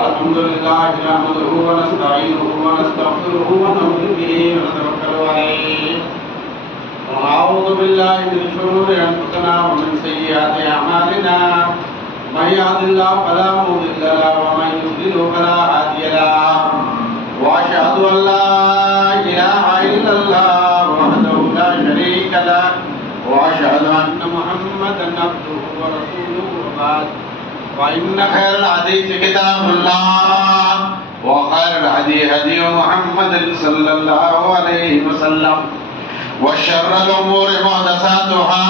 अल्हम्दुलिल्लाह नहमदुहु व नस्तईनुहु व नस्तगफिरुहु व नऊज़ु बिही व नतवक्कलु अलैहि व नऊज़ु बिल्लाहि मिन शुरूरि अंफुसिना व मिन सय्यिआति अमालिना मन यहदिल्लाहु फला मुदिल्ल लहु व मन युद्लिलहु फला हादिय लहु व अशहदु अन ला इलाहा इल्लल्लाह वहदहु ला शरीक लहु व अशहदु अन्न मुहम्मदन अब्दुहु व रसूलुहु व बाद फ़इन्न खैरल हदीस किताबुल्लाह व खैरल हदी हदी मुहम्मद सल्लल्लाहु अलैहि वसल्लम व शर्रल उमूरि मुहदसातुहा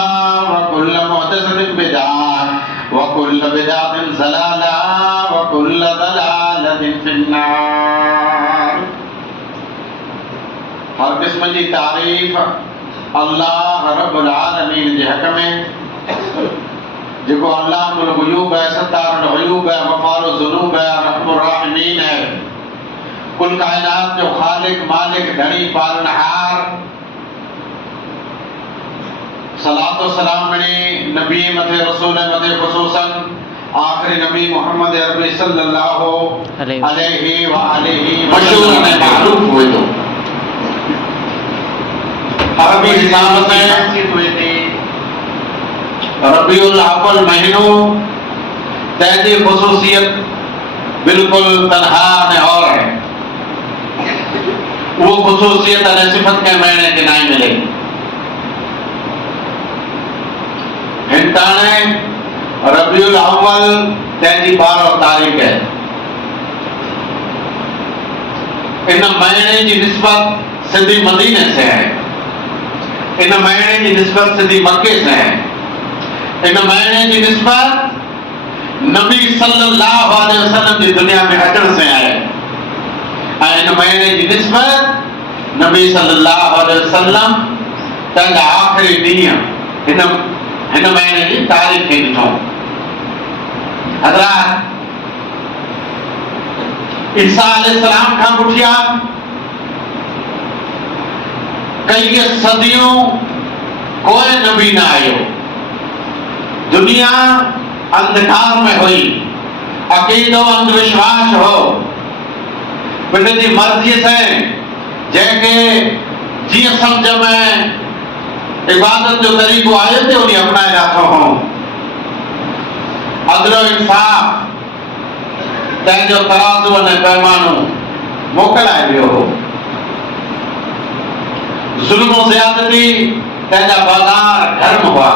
व कुल्लु मुहदसतिन बिदअह व कुल्लु बिदअतिन ज़लालह व कुल्लु ज़लालतिन फिन्नार। हर किस्म जी तारीफ़ अल्लाह रब्बुल आलमीन जे हक़ में जो अल्लाहुल ग़ुयूब है, सत्तारुल ग़ुयूब है, ग़फ़ारुज़ ज़ुनूब है, रहमुर राहिमीन है, कुल कायनात जो खालिक मालिक धनी पालनहार। सलातो सलाम मिली नबी मथे रसूल मथे खुसूसन आखिरी नबी मोहम्मद अरबी सल्लल्लाहु अलैहि व आलिहि मशहूर में मारूफ हुए तो अरबी हिसाब से हुए थे। रबीउल अव्वल महीनो तहदी खुसूसियत बिल्कुल तनहा में और है, वो खुसूसियत अने सिफत के महीने के नहीं मिलेगी। हिंदाने रबीउल अव्वल तहदी 12 तारीख है। इन महीने की निस्बत सिद्धी मदीने से है, इन महीने की निस्बत सिद्धी मक्के से है, इन महीने की निस्बत नबी सल्लल्लाहु अलैहि वसल्लम की दुनिया में अचण से है, इन महीने की निस्बत नबी सल्लल्लाहु अलैहि वसल्लम तंग आखिरी ॾींहुं हिन महीने की तारीख़ खे ॾिठो। हज़रात ईसा अलैहिस्सलाम खां पुठियां कई सदियों कोई नबी न आयो। दुनिया अंधकार में हुई, अकीदो अंधविश्वास हो, पिंड जी मर्जी से जैके जी समझ में इबादत जो तरीको आयो थे उन्हें अपनाए जातो हो। अदलो इंसाफ तंहिंजो तराज़ू ने पैमानो मोकिलाए वियो हो। ज़ुल्म ज़्यादती तंहिंजा बाज़ार गर्म हुआ।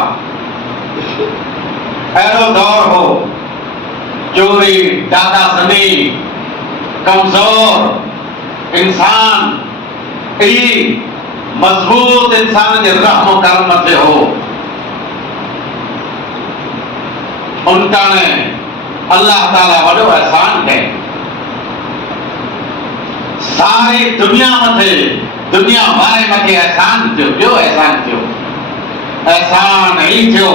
अहिड़ो दौर हो चोरी डाका ज़नी कमज़ोर इंसान ई मज़बूत इंसान जे रहम करम मथे हो। उन ताणे अल्लाह ताला वॾो एहसान कई सारी दुनिया मथे, दुनिया वारे मथे एहसान थियो, ॿियो एहसान थियो। एहसान ही थियो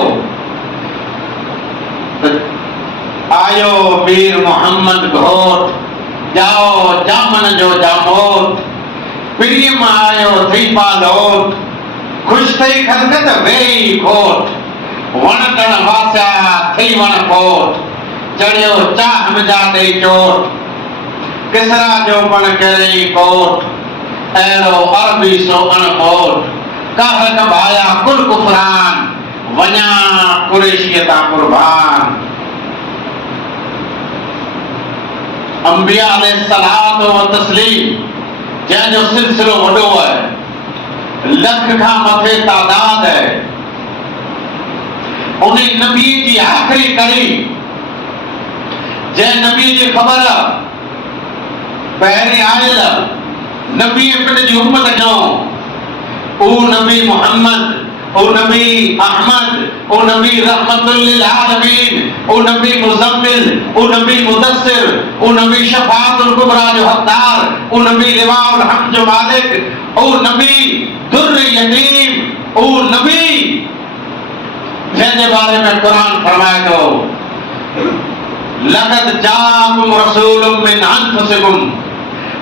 आयो मीर मोहम्मद घोट जाओ जामन जो जामोट प्रियम आयो थी पालोट खुश थई खलकत वेई खोट वण टण वास्या थई वण खोट चढ़ियो चाह मिजा दई चोट किसरा जो पण करे कोट अहिड़ो अरबी सो अणकोट कहर कबाया कुल कुफरान वञा कुरैशियता कुर्बान। अंबिया अलैहिस्सलाम व तस्लीम जंहिंजो सिलसिलो वॾो है, लख खां मथे तादाद है। उन नबी जी आखिरी कड़ी जंहिं नबी जी ख़बर पहिरीं आयल नबी पिण जी उम्मत जो ओ नबी मोहम्मद, ओ नबी अहमद, ओ नबी रहमतुल लिल आलमीन, ओ नबी मुज़म्मिल, ओ नबी मुदस्सिर, ओ नबी शफाअतुल कुबरा जो हक़दार, ओ नबी लिवाउल हम्द जो मालिक, ओ नबी दुर्र यतीम, ओ नबी जंहिंजे बारे में कुरान फरमाए थो लक़द जाअकुम रसूलुम मिन अनफुसिकुम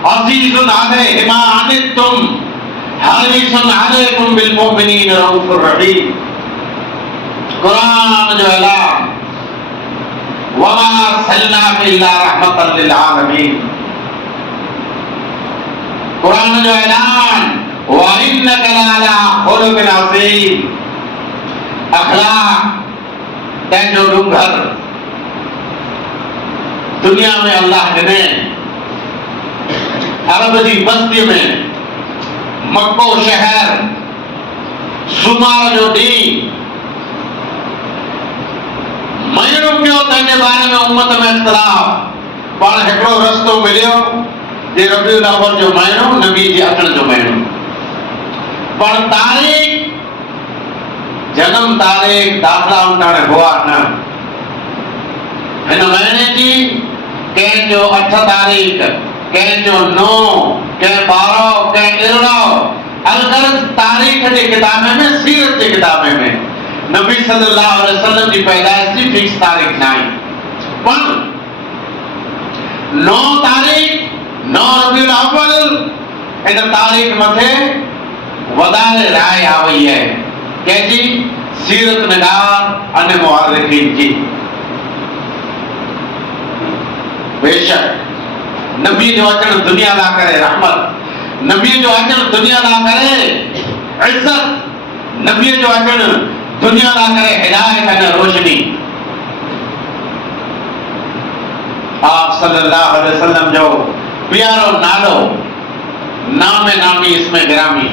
अज़ीज़ुन अलैहि मा अनित्तुम हरीसुन अलैकुम बिल मुमिनीन रऊफुर रहीम। कुरान जो ऐलान वमा अरसलनाका इल्ला रहमतल लिल आलमीन। कुरान जो ऐलान व इन्नका लअला खुलुकिन अज़ीम, अखलाक तैजो डूंगर दुनिया में अल्लाह ने अरब जी बस्ती में मक्को शहर सुमार जो डी महीनों क्यों तंहिंजे बारे में उम्मत में इख्तिलाफ पाण हिकिड़ो रस्तो मिलियो जे रबीउल अव्वल जो महीनो नबी जे अचण जो महीनो, पर तारीख़ जन्म तारीख़ दाख़िला उठाणे हुआ न। हिन महीने जी कंहिं जो 8 तारीख़, कंहिं जो 9, कंहिं 12, कंहिं 11, अलगर्ज़ तारीख़ जे किताबे में, सीरत जे किताबे में नबी सल्लल्लाहु अलैहि वसल्लम जी पैदाइश जी फिक्स तारीख़ न आई, पर 9 तारीख़ 9 रबीउल अव्वल इन तारीख़ मथे वधारे राय आ वई है कंहिंजी सीरत निगार अने मुअर्रिखीन जी। बेशक नबी जो अचण दुनिया ला करे रहमत, नबी जो अचण दुनिया ला करे इज्जत, नबी जो अचण दुनिया ला करे हिदायत अने रोशनी। आप सल्लल्लाहु अलैहि वसल्लम जो प्यारो नालो, नामे नामी इसमें गिरामी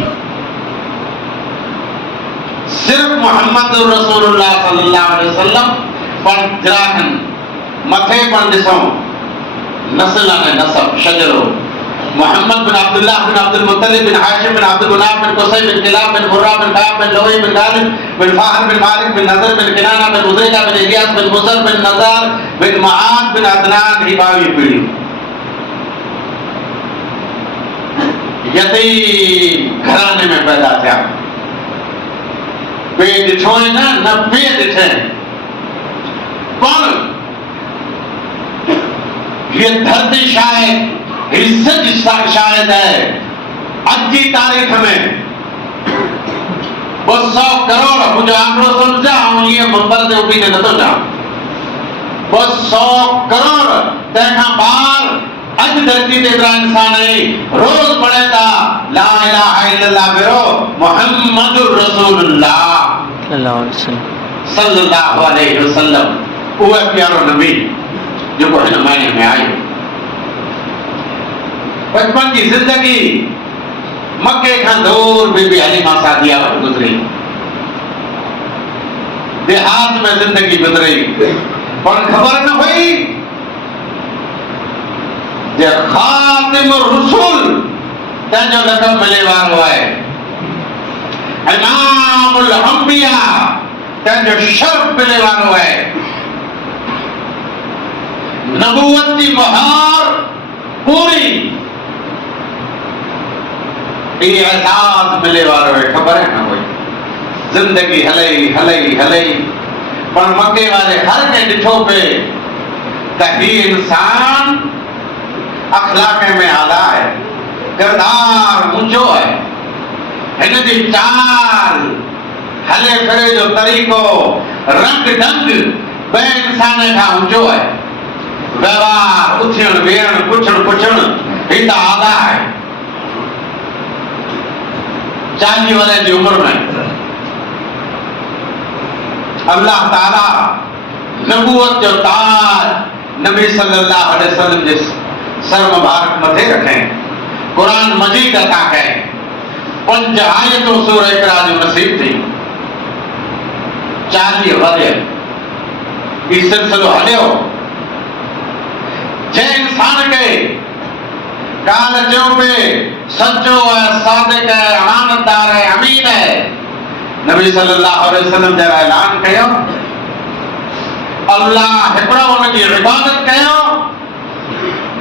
सिर्फ मोहम्मद रसूलुल्लाह सल्लल्लाहु अलैहि वसल्लम पर गिराखन मथे पर ॾिसो नस्ल अने नसब शजरो मोहम्मद बिन अब्दुल्लाह बिन अब्दुल मुत्तलिब बिन हाशिम बिन अब्दुल मुनाफ बिन कुसै बिन किलाब बिन मुर्रा बिन काब बिन लोई बिन गालिब बिन फाहर बिन मालिक बिन नज़र बिन किनाना बिन मुद्रिका बिन इलियास बिन मुज़र बिन नज़र बिन मुआद बिन अदनान ही 22 पीढ़ी यतीम घराने में पैदा थिया। पे ॾिठो न पे ॾिठे, पर ये धरती शायद हिस्से शायद है अज की तारीख में 200 करोड़ मुझे आंकड़ो समझा हूं ये मंबर से उभी ने नथो जा 200 करोड़ तंहिंखां ॿार अज धरती ते एतिरा इंसान रोज पढ़े था ला इलाहा इल्लल्लाह बेरो मुहम्मदुर रसूलुल्लाह सल्लल्लाहु अलैहि वसल्लम, उहे प्यारो नबी जेको हिन महीने में आयो। बचपन की जिंदगी मक्के खां दूर बीबी हलीमा सादिया गुजरी, देहात में जिंदगी गुजरी, पर खबर न हुई जे खातिमुर रसूल तंहिंजो लक़ब मिले वारो आहे, इमामुल अंबिया तंहिंजो शर्फ मिले वारो आहे, नबूवत की बहार पूरी ये एहसास मिले वारो है। खबर है ना कोई जिंदगी हलई हलई हलई पर मक्के वाले हर के ॾिठो पे त ही इंसान अखलाक में आला है, किरदार ऊंचो है, हिन जी चाल हले फिरे जो तरीक़ो रंग ढंग ॿिए इंसान खां ऊंचो है, व्यवहार उथण वेहण पुछण पुछण ही त आला है। 40 वर्ष की उम्र में अल्लाह ताला नबूवत जो ताज नबी सल्लल्लाहु अलैहि वसल्लम जे सर मुबारक मथे रखे, कुरान मजीद अता कहे, 5 आयतों सूरह इकरा जो नसीब थी, 40 वर्ष इस सिलसिलो हलियो। जे इंसान के काल जो पे सच्चो है, सादिक है, अमानतदार है, अमीन है, नबी सल्लल्लाहु अलैहि वसल्लम जब ऐलान कयो अल्लाह हिकिड़ो उन जी इबादत कयो,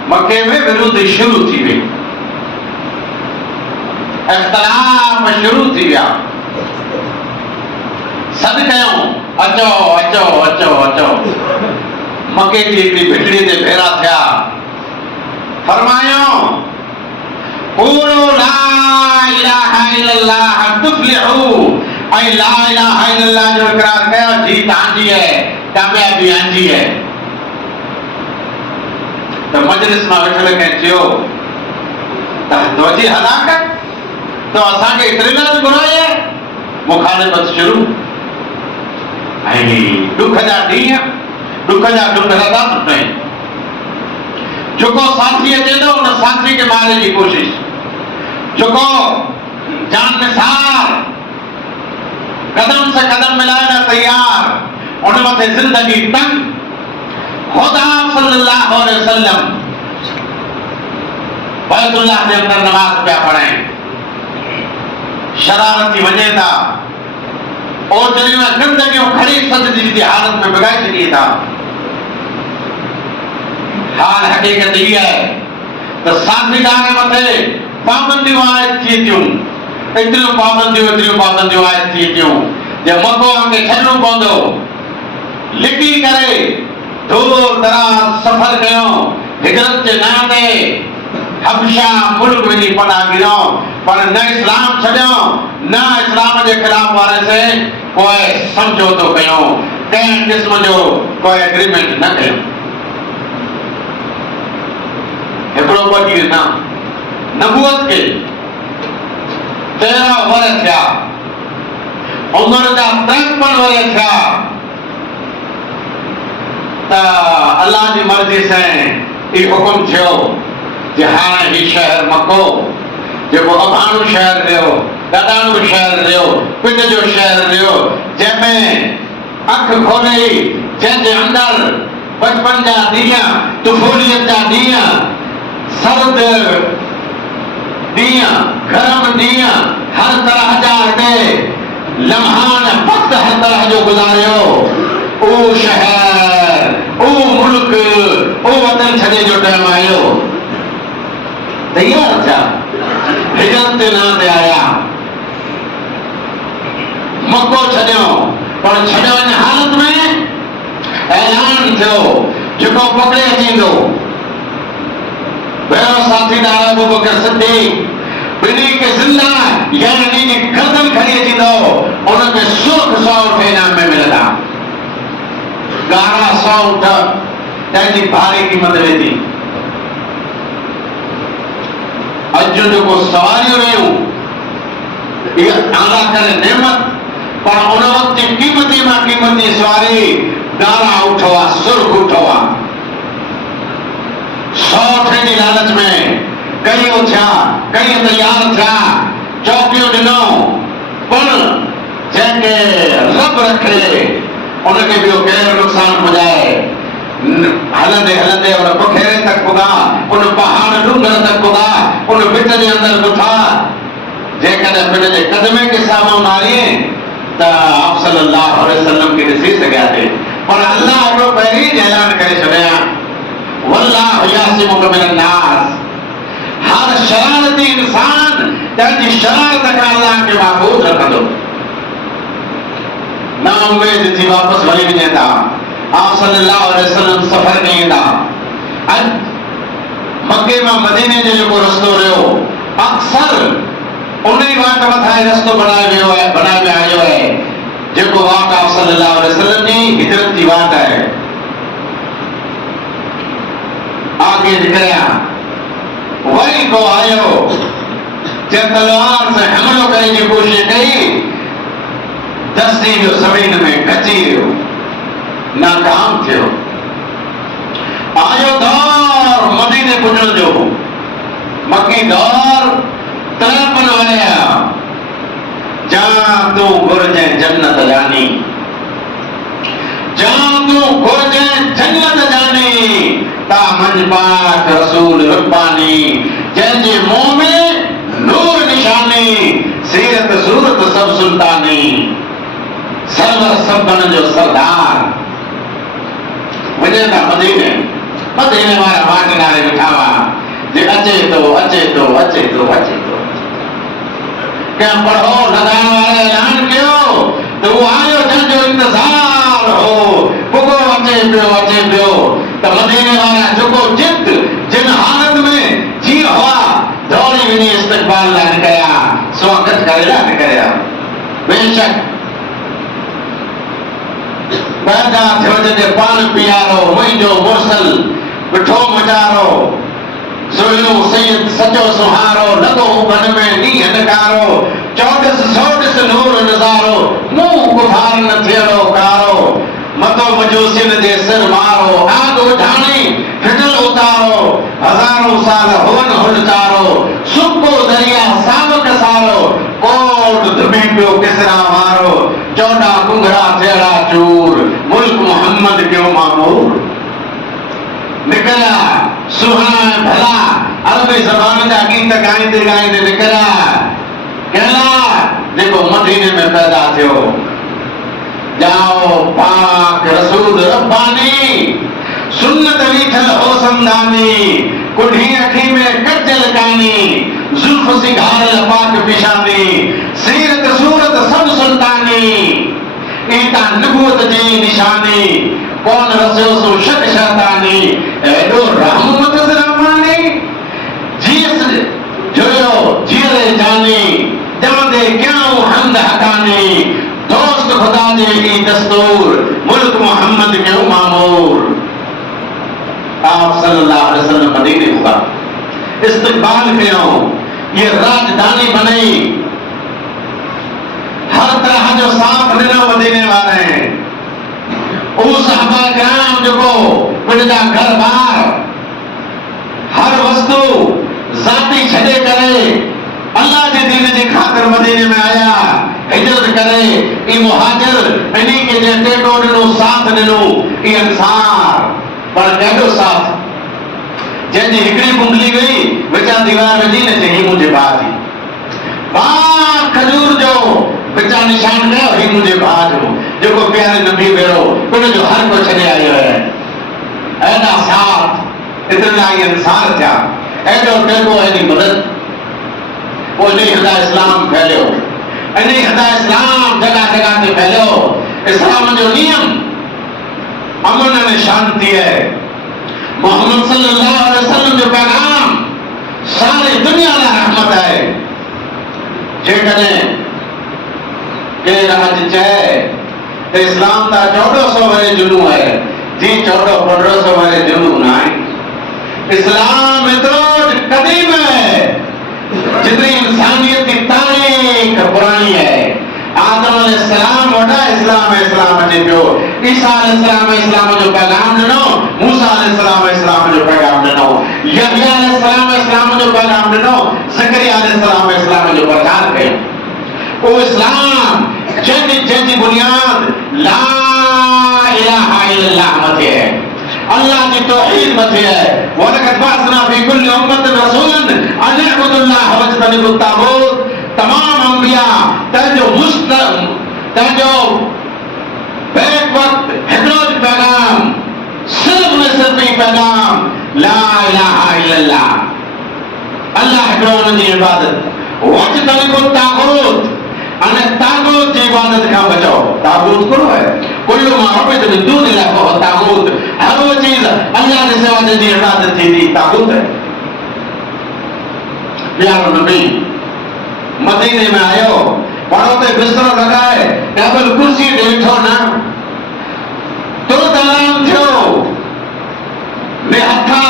मक्के में विरोध शुरू थी वई, इख्तिलाफ शुरू थी विया, सद कयो अचो अचो अचो अचो, मक्के जी हिकिड़ी भिटड़ी ते भेरा थिया, फरमायो क़ूलू ला इलाहा इल्लल्लाह तुफ़्लिहू, ऐं ला इलाहा इल्लल्लाह जो इक़रार कयो, जीत आंदी है, कामयाबी आंदी है। तो मजलिस में वेठल के चयो त तवजी हलाकत तो असा के इतने न घुराए मुखालिफत शुरू आई दुख जा दी दुख जा दुख रदा सुटे जोको साथी अचे तो उन साथी के मारे की कोशिश जोको जान निसार कदम से कदम मिलाना तैयार उन मथे जिंदगी तंग खुदा सल्लल्लाहु अलैहि वसल्लम बैतुल्लाह के अंदर नमाज पे पढ़े शरारती वजह था और जल्दी में जिंदगी खड़ी सजदी की हालत में बिगाड़ चुकी था हाल हकीकत ये है तो साथी दाने मथे पाबंदी आयत थी क्यों इतनी पाबंदी आयत थी क्यों जब मको हमें छड़ो पौधो लिखी करे दूर दराज सफर कयो हिजरत के नाते हबशा मुल्क में पना गिरो पर न इस्लाम छड़ो न इस्लाम के खिलाफ वाले से कोई समझौतो कयो कई किस्म जो कोई एग्रीमेंट न कयो एकड़ो बड़ी ना नबूवत के 13 वर्ष थिया उम्र जा 53 वर्ष थिया त अल्लाह की मर्जी से ये हुक्म थियो कि हाँ ही शहर मको जो अभाणु शहर रहो गदाणु शहर रहो पिंड जो शहर रहो जैमें अख खोले जैसे अंदर बचपन जा दिया तुफोलियत जा दिया सर्द दिया गरम दिया हर तरह जा दे लम्हान वक्त हर तरह जो गुजारियो ओ शहर ओ मुल्क ओ वतन छड़े जो टाइम आयो तैयार था हिजरत ना ते आया मक्को छड़ियो पर छड़ियो इन हालत में ऐलान थियो जो पकड़े जींदो बेरो साथीदार अबू बकर सिद्दीक बिनी के जिंदा यानी ने गर्दन खड़ी जींदो उनके सुर्ख सौ उठे नाम में मिलता गारा सौ उठ तैजी भारी कीमत लेती अज्जो जो को सवारी रहे ये आला करे नेमत पर उन वक्त कीमती सवारी गारा उठवा सुर्ख उठवा सौठे की लालच में कई उठा कई तैयार था चौकियों दिनों पर जैके रब रखे उनके भी गैर नुकसान हो जाए हलंदे और पखेरे तक पुगा उन पहाड़ डूंगर तक पुगा उन बिट के अंदर उठा जेकर पिंड के कदमे के सामने मारिए तो आप सल्लल्लाहु अलैहि वसल्लम के नसीब से गया थे पर अल्लाह को पहले ऐलान करे छड़िया वल्लाहु यासिमुका मिनन नास हर शरारती इंसान तेरी शरारत का अल्लाह के महफूज रख दो ना उम्मीद थी वापस वली भी था आप सल्लल्लाहु अलैहि वसल्लम सफर नहीं था आज मक्के में मदीने जो रस्तो रहो अक्सर उन्हीं वाट मथाए रस्तो बनाए आयो है जो वाट आप सल्लल्लाहु अलैहि वसल्लम की हिजरत की वाट है आगे निकलिया वही को आयो जब तलवार से हमलो करने की कोशिश की दस्ती जो जमीन में कच्ची रहो नाकाम थे आयो दौर मदीने पुजण जो मक्की दौर तड़पन वया जा तू गुरजे जन्नत जानी जा तू गुरजे जन्नत जानी ता मंज पाक रसूल रब्बानी जैसे मुंह में नूर निशानी सीरत सूरत सब सुल्तानी सरवर सब्बन जो सरदार वजह मदीने वाला बाट नारे बिठावा जे अचे तो क्या पढ़ो लगाने वाला ऐलान क्यों तो वो आयो जो इंतजार हो पुको अचे पियो तो मदीने वाला जो जित जिन हालत में जी हुआ दौड़ी भी नहीं इस्तकबाल लाने गया स्वागत करेला नहीं गया बेशक पैदा थियो जे पान पियारो मुंहिंजो मुरसल मिठो मचारो सुहिणो सैयद सचो सुहारो लॻो बन में ॾींहं नकारो चौॾस सौॾस नूर नज़ारो मुंहुं कुफार न थियड़ो कारो मतो मजूसिन जे सिर मारो आग उठाणी फिटल उतारो हज़ारों साल हुवन हुलचारो सुको दरिया सावक सारो कोट धुबी पियो किसरा वारो 14 कुंगड़ा थियड़ा चूर मुल्क मोहम्मद क्यों मामूर निकला सुहाना भला अरबी ज़बान जा गीत गाईंदे गाईंदे निकला कहला जेको मदीने में पैदा थियो जाओ पाक रसूल रब्बानी सुन्नत वीठल हो संदानी कुढ़ी अखी में कज्जल कानी जुल्फ सिंघारल पाक पिशानी सीरत सूरत सब सुल्तानी ईता नबूत जी निशानी कौन रसियो सो शक शैतानी एडो रहमत ज़रामानी जीस जोयो जीरे जानी जांदे क्यों हमद हकानी दोस्त खुदा जे ही दस्तूर मुल्क मोहम्मद के मामूर आप सल्लल्लाहु अलैहि वसल्लम मदीने हुआ इस्तकबाल कयो ये राजधानी बनी हर तरह जो साथ ॾिनो मदीने वारे उस सहाबा किराम जेको पिणजा घर बार हर वस्तु जाती छॾे करे अल्लाह जे दीन जी खातिर मदीने में आया हिजरत करे ई मुहाजिर इन्हीं के जे टेडो ॾिनो साथ ॾिनो ई अंसार पर केॾो साथ जंहिंजी हिकिड़ी कुंडली गई विचा दीवार विझी न चई मुंहिंजे भाउ जी भाउ खजूर जो विचा निशान कयो ही मुंहिंजे भाउ जो जेको प्यारे नबी भेरो उनजो हर को छॾे आयो है ऐॾा साथ इतना ई अंसार थिया एॾो टेको एॾी मदद वो नहीं हदा इस्लाम फैलियो नहीं हदा इस्लाम जगह जगह ते फैलियो इस्लाम जो नियम अमन ने शांति है मोहम्मद सल्लल्लाहु अलैहि वसल्लम जो पैगाम सारी दुनिया ला रहमत है जेकॾहिं केर अज चए तो इस्लाम ता 1400 वरे जुनू है जी 1400 वरे जुनू ना इस्लाम एतिरो कदीम है जितनी इंसानियत की तारीख पुरानी है आदम अलैहिस्सलाम वॾा इस्लाम अचे पियो ईसा अलैहिस्सलाम जो पैगाम ॾिनो मूसा अलैहिस्सलाम जो पैगाम ॾिनो यहया अलैहिस्सलाम जो पैगाम ॾिनो ज़करिया अलैहिस्सलाम जो प्रचार कयो वो इस्लाम जंहिंजी बुनियाद ला इलाहा इल्लल्लाह मथे है अल्लाह की तौहीद मथे है वलक़द बअसना फी कुल्लि उम्मतिन रसूलन अन इअ्बुदुल्लाह वज्तनिबुत तागूत तमाम अंबिया तंहिंजो बैक वक्त हिकिड़ो पैगाम सिर्फ न सिर्फ ही पैगाम ला इलाहा इल्लल्लाह अल्लाह हिकिड़ो उनजी इबादत वज्तनिबुत तागूत अने तागूत जी इबादत खां बचो तागूत कौन है कुल्लु मा उबिद मिन दूनिल्लाह फहुव तागूत हर वो चीज अल्लाह के सिवा जी इबादत थी तागूत है प्यारो नबी मदीने में आयो पड़ो ते बिस्तरो लगाए टेबल कुर्सी बैठो ना तो तलाम थियो बेहथा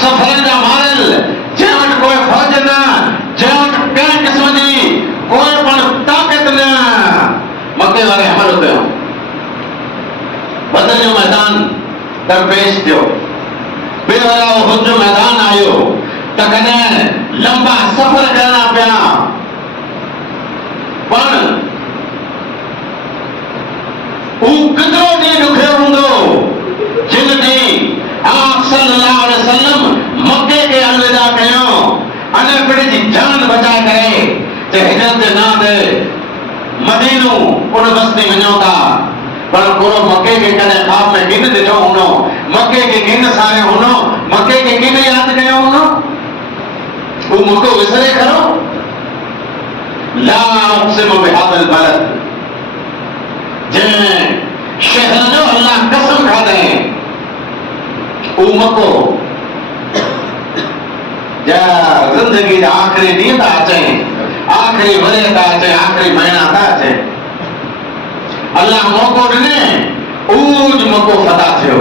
सफर जा मारल जेवट कोई फौज ना जेवट कंहिं किस्म जी कोई पण ताकत न मके वारे हमलो कयो बदर जो मैदान दरपेश थियो बेवरा उहुद जो मैदान आयो त कॾहिं लंबा सफर करना पिया पण हू केतिरो ॾींहुं ॾुखियो हूंदो जिन ॾींहुं आप सल्लल्लाहु अलैहि वसल्लम मके खे अलविदा कयो अने पंहिंजी जान बचाए करे त हिजरत ना दे मदीनो उन बस्ती वञो था पर पूरो मके के कने ख्वाब में किन ॾिठो हूंदो मके के किन सारियो हूंदो मके के किन यादि कयो हूंदो वो मको विसरे करो ला उक़सिमु बिहादिल बलद जंहिं शहर जो अल्लाह कसम खाधे वो मको जा जिंदगी जा आखिरी ॾींहं था अचे आखिरी वरे था अचे आखिरी महीना था अचे अल्लाह मौको ॾिने ऊज मको फता थियो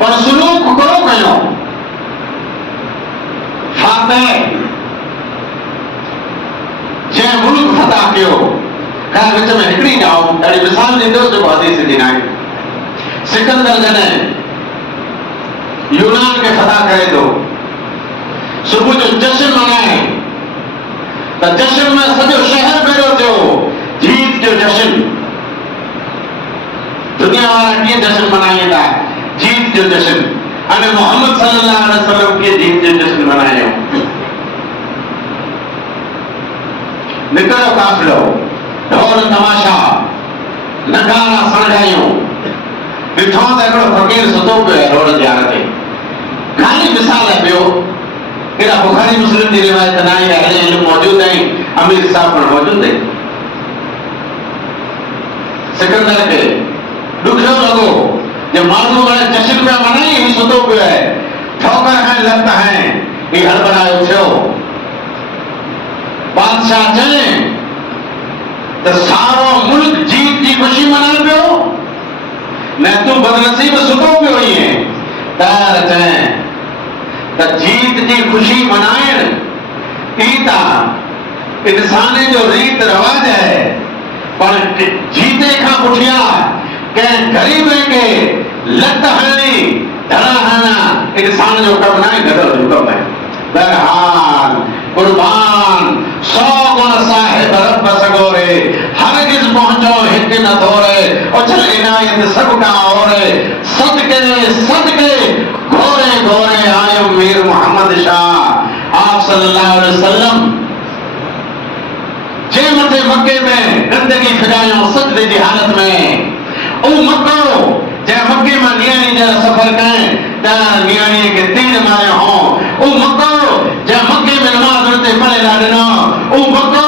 पर सुलूक करो कयो फातह जे मुल्क फतह कयो खैर विच में हिकिड़ी ॼाओ अहिड़ी मिसाल ॾींदो जेको हदीस ॾिना आहिनि। सिकंदर जॾहिं यूनान खे फतह करे थो सुबुह जो जश्न मनाए त जश्न में सॼो शहर भेड़ो थियो जीत जो जश्न। दुनिया वारा कीअं जश्न मनाइनि था जीत जो जश्न अने मोहम्मद सल्लल्लाहु अलैहि वसल्लम कीअं जीत जो जश्न मनायो। निकिरो काफ़िलो ढोल तमाशा नगारा सणगायूं ॾिठो त हिकिड़ो फ़क़ीर सुतो पियो आहे रोड ते आड़ ते। ख़ाली मिसाल आहे ॿियो हेॾा बुखारी मुस्लिम जी रिवायत न आहे अहिड़े इल्म मौजूद आहिनि अमीर साहब पण मौजूद आहिनि। सिकंदर खे ॾुखियो लॻो जे माण्हू हाणे जश्न पिया मनाई ही सुतो पियो आहे ठोकर खां लत है ही हड़बड़ायो थियो। बादशाह चए त सारो मुल्क जीत जी खुशी मनाए पियो न तूं बदनसीब सुतो पियो ई तैयार चए त जीत जी खुशी मनाइण ई त इंसान जो रीत रवाज है पर जीते खां पुठियां कंहिं ग़रीब खे लत हणणी धड़ा हणणा इंसान जो कमु न आहे गदर जो कमु आहे। बहरहाल कुर्बान 100 गुण साहिब रब सगोरे हरगिज़ पहुंचो हिकु न थोरे उछल इनायत सबका ओरे सदके सदके घोरे घोरे आयो मीर मोहम्मद शाह आप सल्लल्लाहु अलैहि वसल्लम जे मथे मक्के में गंदगी फिरायो सजदे जी हालत में ओ मक्को जे मक्के में नियाणी जा सफर करें त नियाणी के तीर मारे हो ओ मक्को जे मक्के में नमाज पढ़ते पढ़े ला देना ओ मक्को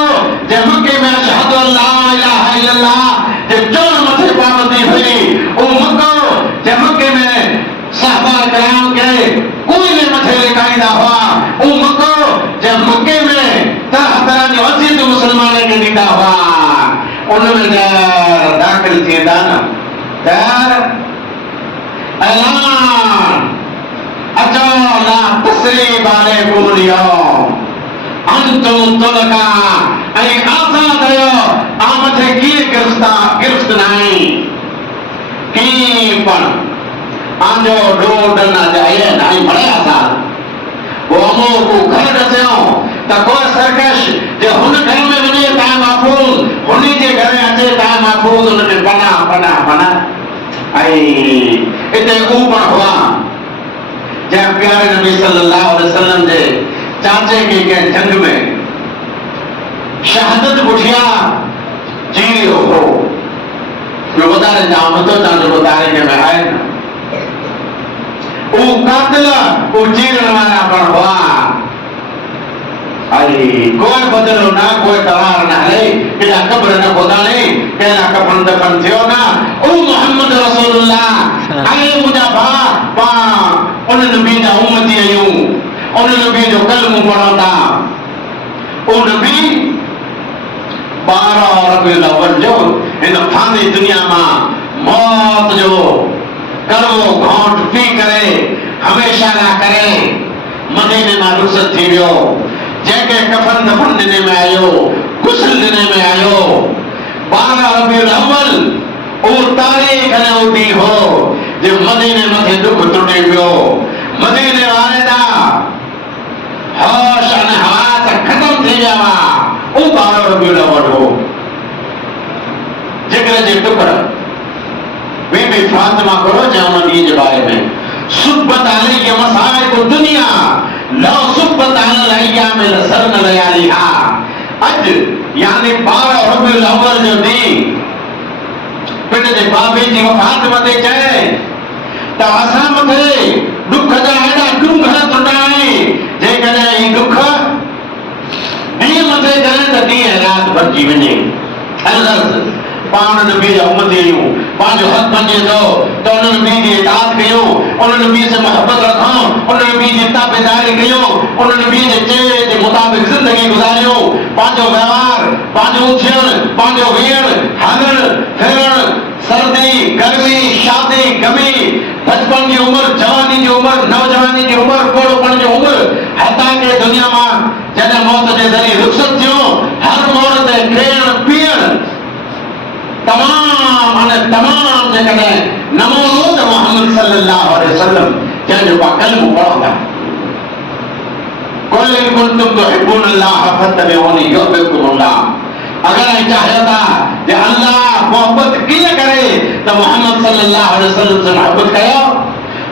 जे मक्के में अशहदु अल्ला इलाहा इल्लल्लाह जे चोर मथे पाबंदी हुई ओ मक्को जे मक्के में साहबा कराम के कोई ने मथे लिखाईंदा हुआ ओ मक्को जे मक्के में तरह तरह जी वसीयत मुसलमान के ॾींदा हुआ उनमें दाख़िल थींदा न तैयार ऐलान अचो ला तस्रीब अलैकुम अल-यौम अंतुम तुलका ऐं आज़ाद आहियो आ मथे कीअं गिरफ़्त नाहे कीअं पण आंजो ॾोढ न जाए नाई बड़े आज़ाद वो अमो को घर ॾसियो त कोई सरकश जे हुन घर में वञे ता महफूज़ हुनी जे घर अचे ता महफूज़ हुनखे पना पना पना ऐं इते ऊ पण हुआ जंहिं प्यारे नबी सल्लल्लाहु अलैहि वसल्लम जे चाचे के कंहिं जंग में शहादत पुठिया जीरियो हो जो ॿुधाए जाओ नथो चवां जो ॿुधाए के में आहे न ऊ कातिल ऊ जीरण वारा पण हुआ कोई बदलो ना कोई तवार ना हले केॾा क़ब्र न खोदाणे केॾा कफन दफन थियो ना ओ मोहम्मद रसूलुल्लाह आए मुंहिंजा भाउ पाण उन नबी जा उम्मती आहियूं उन नबी जो कलमो पढ़ो था ओ नबी 12 रबीउल अव्वल जो हिन फानी दुनिया मां मौत जो कड़वो घोंट पी करे हमेशा ना करे मदीने मां रुख़सत थी वियो जंहिंखे कफन दफन ॾिने में आयो गुस्ल ॾिने में आयो 12 रबीउल अव्वल उहो तारीख़ ने उहो ॾींहुं हो जो मदीने मथे दुख टुटे पियो मदीने वारे जा होश ऐं हवास ख़तम थी विया हुआ उहो 12 रबीउल अव्वल हो। जिगर जे टुकड़ बीबी फातिमा करो जे उन ॾींहं जे बारे में सुब्बत अलैहि मसाइब दुनिया लो सुब्बत अलल अय्याम लसरन लयालिहा अज यानी 12 रबीउल अव्वल जो ॾींहुं पिंड जे बाबे जी वफ़ात मथे चए त असां मथे दुख जा हेॾा डूंघर टुटा आहिनि जेकॾहिं ही दुख ॾींहुं मथे करे त ॾींहुं राति भरिजी वञे अलर्ज़ पाण नबी जा उम्मती आहियूं पंहिंजो हक़ मञे थो त उन नबी जी इताअत कयूं उन नबी से मोहब्बत रखूं उन नबी जी ताबेदारी कयूं उन नबी जे चेहरे जे मुताबिक़ ज़िंदगी गुज़ारियूं पंहिंजो व्यवहार पंहिंजो उथियण पंहिंजो वेहण हलण फिरण सर्दी गर्मी शादी गमी बचपन की उम्र जवानी की उम्र नौजवानी की उम्र बुढ़पण की उम्र हता के दुनिया में जॾहिं मौत जे ज़रिए रुख़सत थियो हर मोड़ ते खेण पीअण तमाम जेकॾहिं नमूनो त मोहम्मद सल्लल्लाहु अलैहि वसल्लम जंहिंजो का कलमो पढ़ो था कुल इन कुंतुम तुहिब्बूनल्लाह फत्तबिऊनी युहिब्बुकुमुल्लाह अगर ऐं चाहियो था कि अल्लाह मोहब्बत कीअं करे त मोहम्मद सल्लल्लाहु अलैहि वसल्लम से मोहब्बत कयो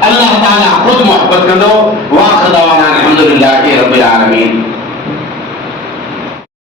अल्लाह ताला खुद मोहब्बत कंदो वाखिर दवाना अल्हम्दुलिल्लाहि रब्बिल आलमीन।